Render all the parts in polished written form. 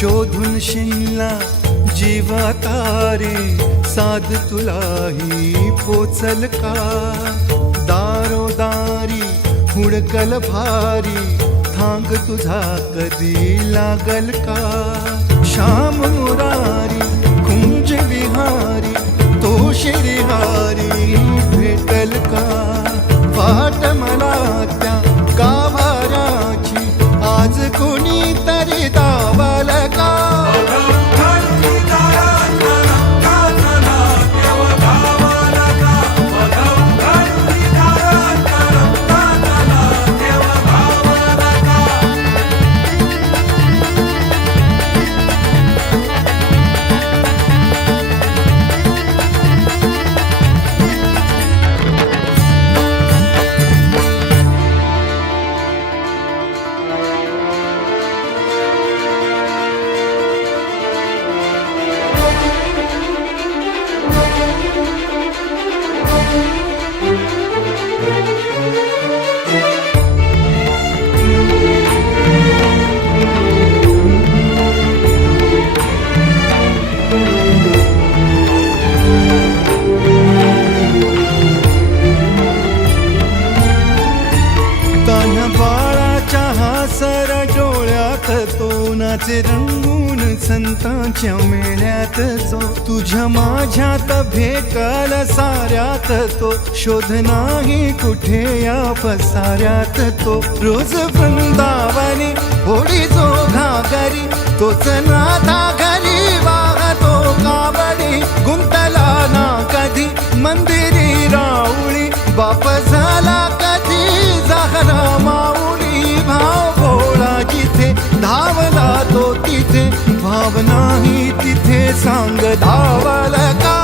शोधून शिनला जीव तारे साध तुलाही पोचल का दारोदारी हुडकल भारी थांग तुझा कधी लागल का श्याम मुरारी कुंज विहारी तो श्रीहारी भेटल का वाट मला त्या गाभाऱ्याची आज कोणी तरी दावल का सर डोळ्यात तो नाचे रंगून संतांच्या मेळ्यात जो तुझ्या माझ्यात भेटल साऱ्यात तो शोध नाही कुठे या पसाऱ्यात तो रोज वृंदावनी होडी जो घागरी तोच नाथा घरी वाहतो काबडी गुंतला ना कधी मंदिरी राऊळी बाप झाला कधी जाहरा माऊली भाव भोळा जिथे धावला तो तिथे भाव नाही तिथे सांग धावल का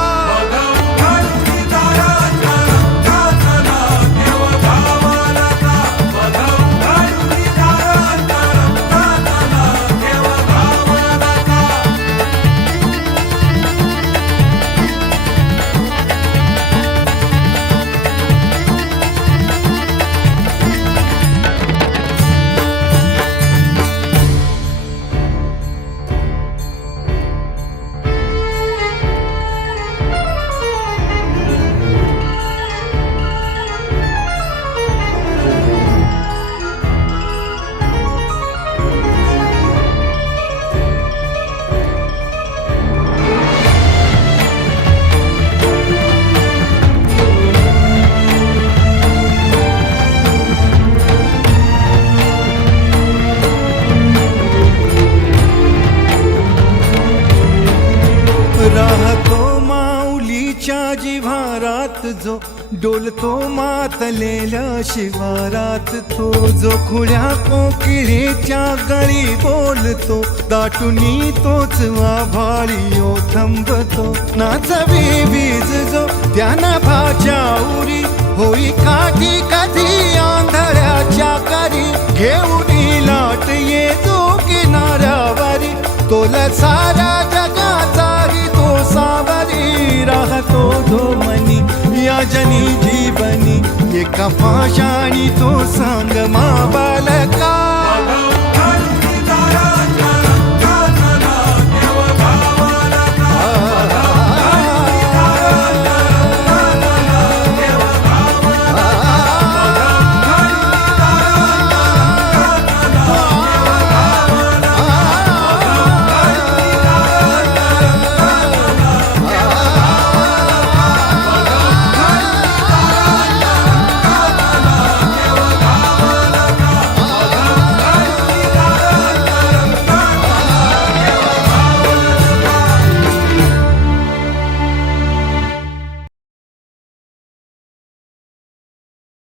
राहतो माऊलीच्या जिव्हारात जो डोलतो मातलेल्या शिवारात तो जो खुळ्या कोकिळेच्या गळी बोलतो दाटुनी तोच आभाळी थांबतो नाचवी वीज जो त्यानं भाच्या उरी होई काठी कधी आंधळ्याच्या करी घेऊन लाट येतो किनाऱ्यावरी तोला सारा जगाचाही तो सावरी राहतो धोमनी या जनी जीवनी एका पाशाणी तो सांग मा बालका